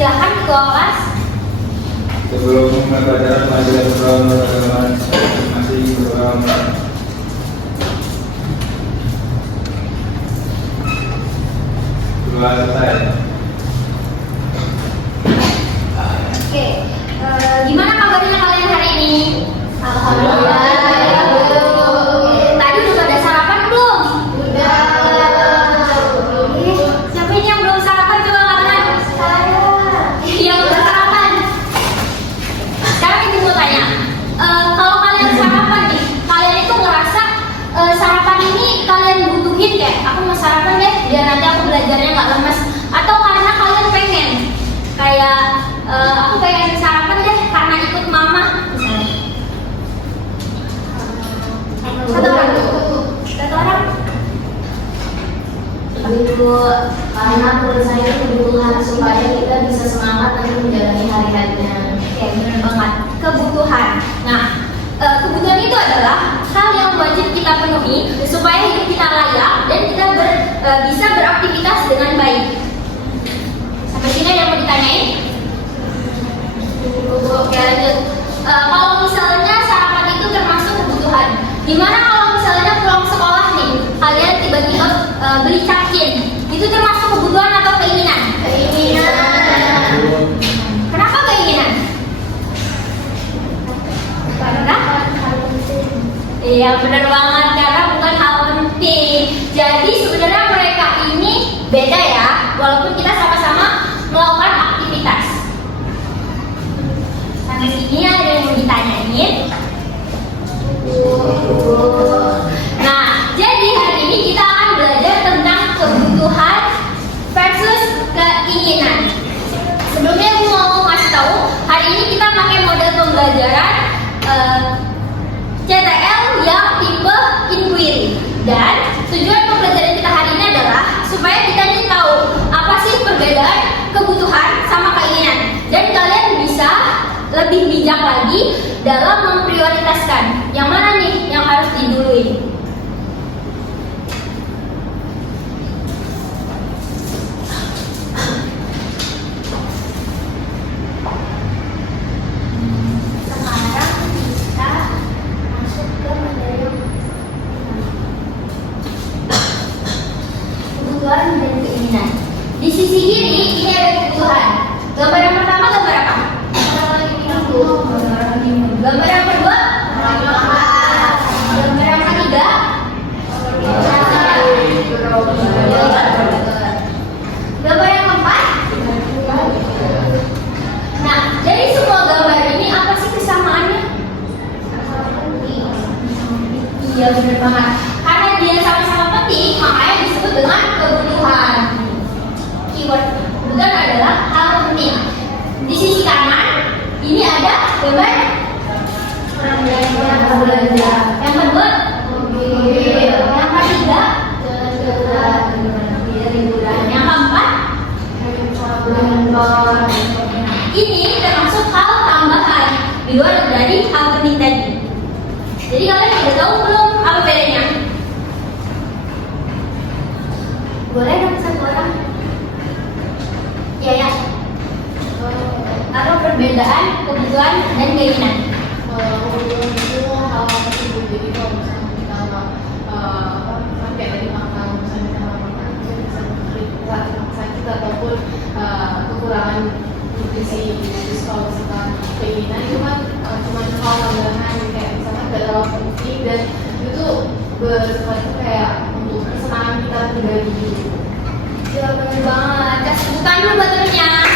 Silakan ketua kelas. Sebelum memulai pelajaran pengajaran masih program selesai. Oke, gimana kabarnya kalian hari ini? Alhamdulillah. Tadi udah pada sarapan belum? Udah. Siapa ini yang belum sarapan coba angkat tangan? Saya. Yang udah sarapan. Sekarang ibu mau tanya, kalau kalian sarapan nih, kalian itu ngerasa sarapan ini kalian butuhin kayak aku mau sarapan deh biar nanti aku belajarnya nggak lemes, atau karena kalian pengen kayak aku pengen sarapan deh karena ikut mama misalnya. Satu orang. Ibu, karena menurut saya kebutuhan supaya kita bisa semangat untuk menjalani hari-harinya. Oke, benar banget. Kebutuhan. Nah, kebutuhan itu adalah hal yang wajib kita penuhi supaya hidup kita layak dan kita bisa beraktivitas dengan baik. Sampai sini ada yang mau ditanyain? Oke, lanjut. Kalau misalnya sarapan itu termasuk kebutuhan, gimana kalau misalnya pulang sekolah nih, kalian tiba-tiba beli capcin, itu termasuk kebutuhan atau keinginan? Keinginan. Kenapa keinginan? Karena? Iya benar banget, karena bukan hal penting. Jadi sebenarnya mereka ini beda ya, walaupun kita sama-sama melakukan aktivitas. Sampai sini ada yang mau ditanyain? Nah, jadi hari ini kita akan belajar tentang kebutuhan versus keinginan. Sebelumnya aku mau ngasih tahu, hari ini kita pakai model pembelajaran CTL yang tipe inquiry. Dan tujuan pembelajaran kita hari ini adalah supaya kita nih tahu apa sih perbedaan kebutuhan sama keinginan, dan kalian bisa lebih bijak lagi dalam memprioritaskan yang mana nih yang harus diduluin. Sekarang kita masuk ke materi kebutuhan dan keinginan. Di sisi kiri ini ada kebutuhan. Gambar yang pertama gambar apa? Gambar yang kedua? Gambar yang ketiga? Gambar yang keempat? Nah, dari semua gambar ini apa sih kesamaannya? Iya benar banget. Karena dia sama-sama penting, makanya disebut dengan kebutuhan. Keyword kebutuhan adalah hal penting. Di sisi kanan ini ada gambar belanja. Yang kedua mobil. Yang ketiga liburan. Yang keempat ini termasuk hal tambahan di luar dari hal penting tadi. Jadi kalian sudah tahu belum apa bedanya? Boleh dong satu orang? Ya ya. Apa perbedaan kebutuhan dan keinginan? Kebutuhan itu hal tersebut. Jadi kalau misalnya kita kan kayak tadi makan, misalnya kita nggak makan, kita bisa maksa kita ataupun kekurangan nutrisi. Terus kalau misalkan keinginan itu kan cuma hal tambahan, kayak misalkan gak terlalu penting dan itu bersifat itu kayak untuk kesenangan kita pribadi gitu. Ya benar banget. Kasih bukan dulu baterainya. Ada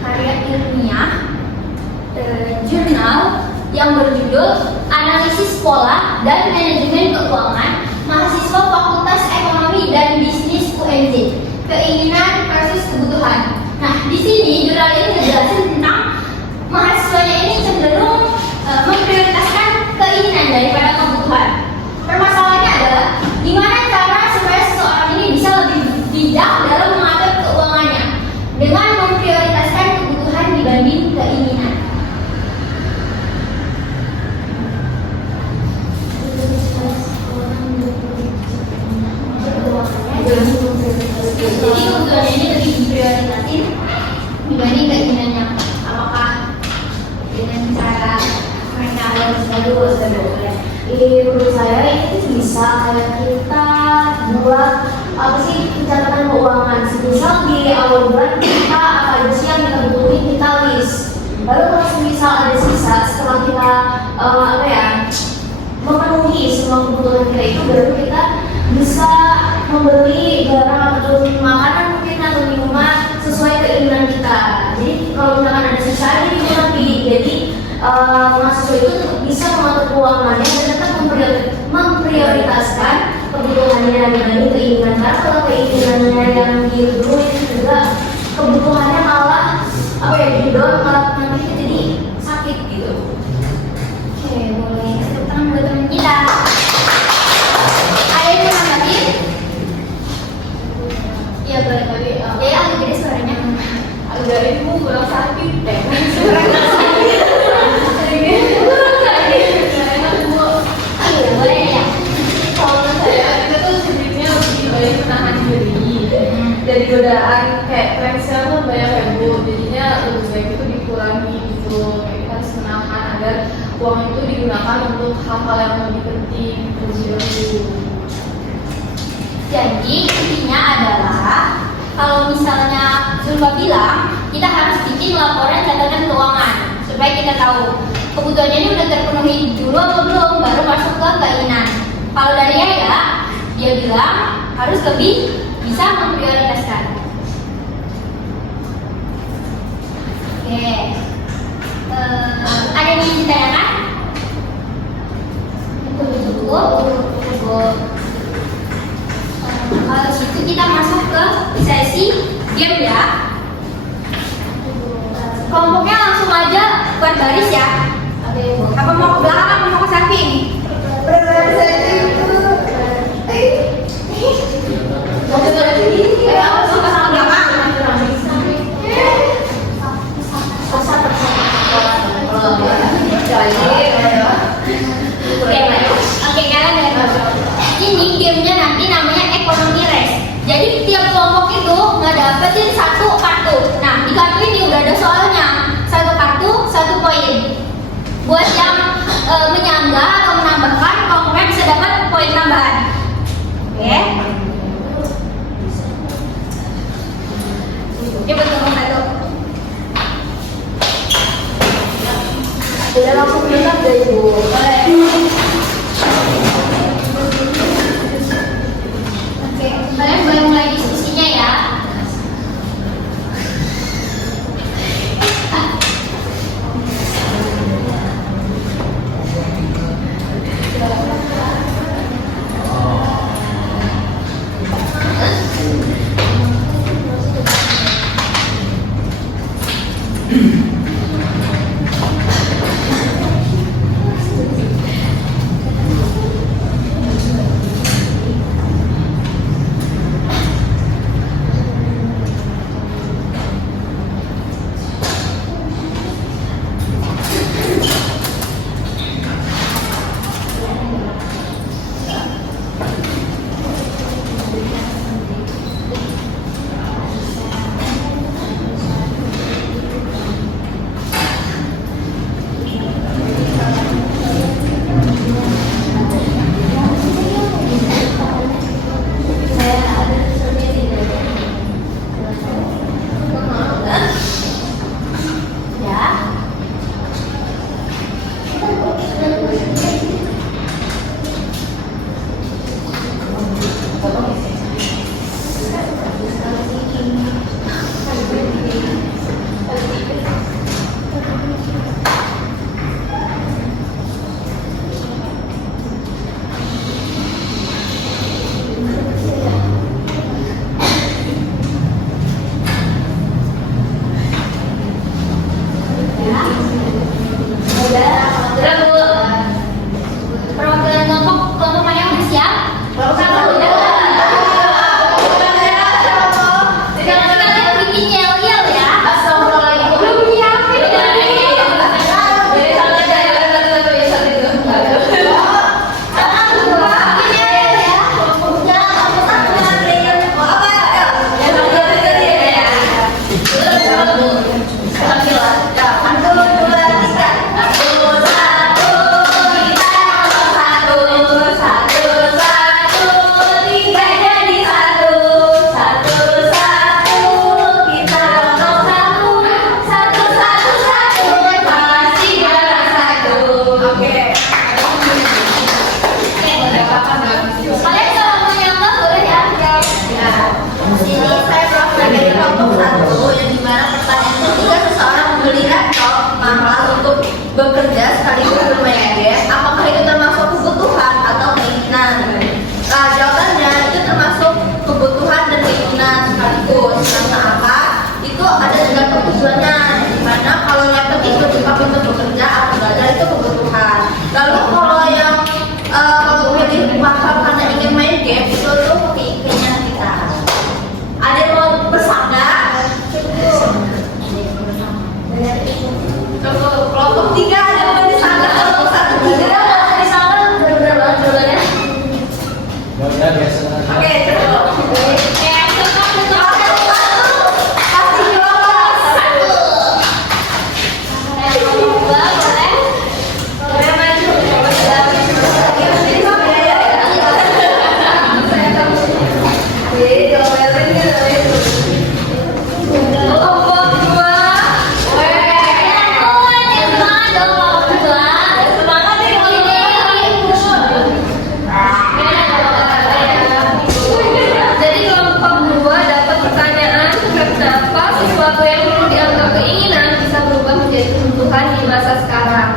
karya ilmiah jurnal yang berjudul Analisis Pola dan Manajemen Keuangan Mahasiswa Fakultas Ekonomi dan Bisnis UNJ. Keinginan versus kebutuhan. Nah, di sini jurnal ini ngejelasin tentang mahasiswanya ini cenderung memprioritaskan keinginan daripada kebutuhan. Permasalahannya adalah gimana cara supaya seseorang ini bisa lebih bijak dalam mengatur keuangannya dengan memprioritaskan kebutuhan dibanding keinginan. Menurut saya itu bisa kayak kita buat apa sih pencatatan keuangan. Misal di awal bulan kita apa aja sih yang kita butuhin kita list. Lalu kalau misal ada sisa setelah kita memenuhi semua kebutuhan kita itu, baru kita bisa membeli barang atau makanan mungkin atau minuman sesuai keinginan kita. Jadi kalau misalkan ada sisa ini kita pilih. Jadi mahasiswa itu bisa mengatur keuangannya dan tetap memprioritaskan kebutuhannya dibanding keinginan. Karena kalau keinginannya yang dulu itu juga kebutuhannya malah didorong malah nanti kita jadi sakit gitu. Oke, boleh tepuk tangan buat teman kita. Ada yang mau nambahin? Iya boleh tadi. Ya agak gede suaranya. Agak ini kurang sakit deh. Boleh ya. Kalau menurut saya kita tuh sebenarnya lebih banyak menahan diri dari godaan kayak tren sekarang tuh banyak heboh, jadinya lebih baik itu dikurangi gitu. Kayak kita harus menahan agar uang itu digunakan untuk hal-hal yang lebih penting gitu. Jadi intinya adalah kalau misalnya Zulfa bilang kita harus bikin laporan catatan keuangan supaya kita tahu kebutuhannya ini udah terpenuhi dulu atau belum, baru masuk ke keinginan. Kalau dari Yaya, dia bilang harus lebih bisa memprioritaskan. Oke, ada yang ingin ditanyakan? Cukup. Kalau situ kita masuk ke sesi game ya. Kelompoknya langsung aja buat baris ya. Apa mau ke belakang atau mau ke samping? Mau ke belakang? Oke, kalian dengar. Ini gamenya nanti namanya ekonomi race. Jadi tiap kelompok itu ngedapetin satu kartu. Nah, di kartu ini udah ada soalnya. Satu kartu, satu poin. Buat yang menyanggah atau menambahkan, kelompoknya bisa dapat poin tambahan. Oke? Coba kelompok satu. Udah langsung bilang deh Ibu. Oke, kalian boleh mulai diskusinya ya.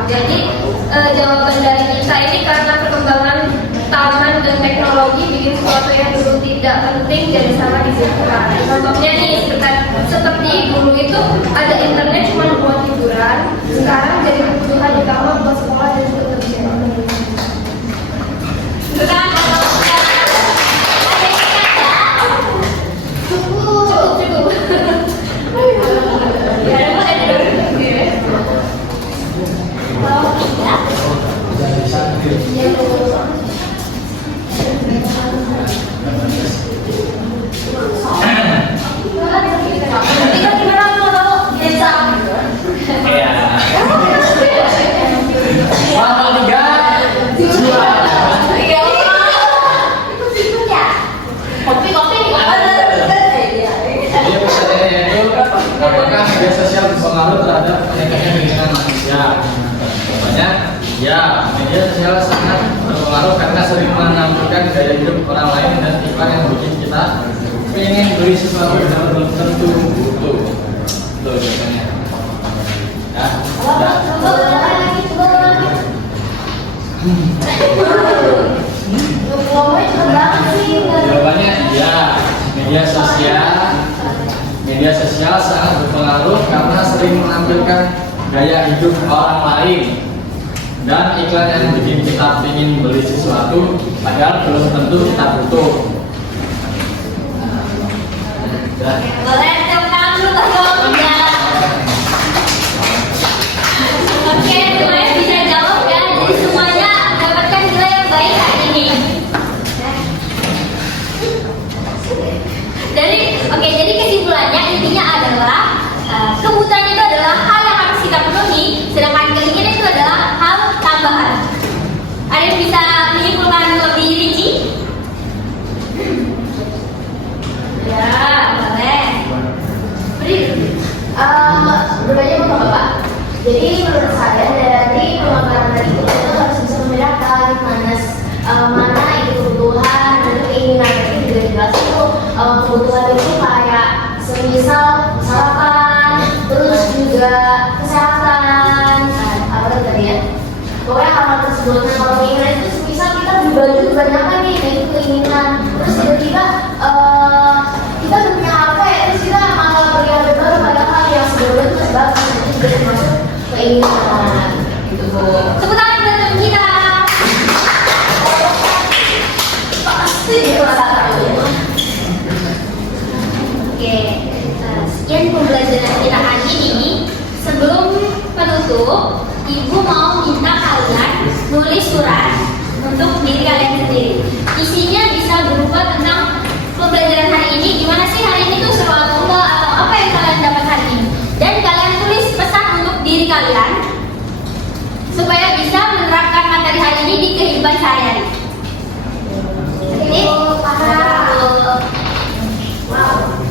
Jadi jawaban dari kita ini karena perkembangan taman dan teknologi bikin sesuatu yang dulu tidak penting jadi sangat dibutuhkan. Contohnya nih seperti dulu itu ada internet cuma buat hiburan, sekarang jadi kebutuhan utama buat sekolah dan juga kerja. Itu kan cukup. Ya, apakah media sosial berpengaruh terhadap meningkatnya keinginan manusia? Jawabannya, ya, media sosial sangat berpengaruh karena sering menampilkan gaya hidup orang lain dan iklan yang bikin kita ingin beli sesuatu yang belum tentu butuh. Tuh jawabannya. Ya, jawabannya ya, media sosial sangat berpengaruh karena sering menampilkan gaya hidup orang lain dan iklan yang bikin kita ingin beli sesuatu padahal belum tentu kita butuh. boleh tepuk tangan dulu Kak jawabnya. Oke, semuanya bisa jawab ya. Jadi semuanya mendapatkan nilai yang baik hari ini. Jadi kesimpulannya intinya adalah kebutuhan itu adalah hal yang harus kita penuhi, sedangkan keinginan itu adalah hal tambahan. Ada yang bisa menyimpulkan lebih rinci? Ya, boleh. Bertanya Bapak. Jadi menurut saya dari pemaparan tadi kita harus bisa membedakan mana itu kebutuhan dan keinginan. Tadi juga jelas itu kebutuhan itu kayak semisal sarapan, terus juga kesehatan, apa tadi ya? Pokoknya hal-hal tersebut. Nah, kalau keinginan itu semisal kita beli baju kebanyakan nih, nah itu keinginan. Terus tiba-tiba kita udah punya HP, terus kita malah beli HP baru padahal yang sebelumnya itu masih bagus. Itu juga termasuk keinginan. Gitu Bu. Tepuk tangan buat teman kita. Pasti Oke, sekian pembelajaran kita hari ini. Sebelum penutup, Ibu mau minta kalian nulis surat untuk diri kalian sendiri. Isinya bisa berupa tentang pembelajaran hari ini. Gimana sih hari ini tuh seru atau enggak, atau apa yang kalian dapat hari ini. Dan kalian tulis pesan untuk diri kalian supaya bisa menerapkan materi hari ini di kehidupan sehari-hari. Oke, wow.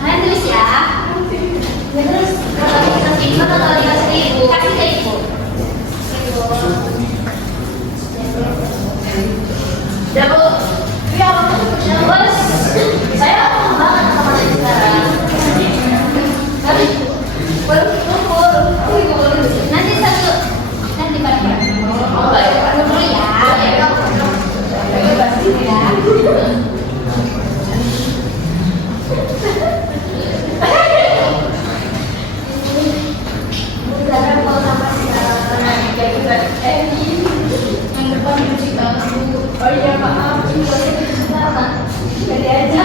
kalian tulis ya. Terus kalau dikasih ibu atau dikasih ibu, kasih ke ibu. Ya Bu, ya bos, saya banget sama Nisa. Tapi nanti satu, nanti bareng-bareng. Oh baik, Dulu ya. Sekarang kalau sama Yang depan cuci tangan Bu. oh iya maaf, jadi aja.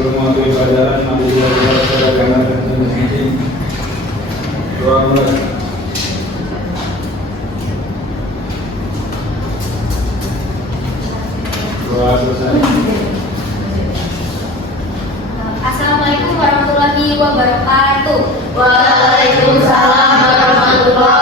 Sebelum memasuki pelajaran, mari kita berdoa secara agama dan masing-masing. Doa mulai. Doa selesai. Assalamualaikum warahmatullahi wabarakatuh. Waalaikumsalam warahmatullahi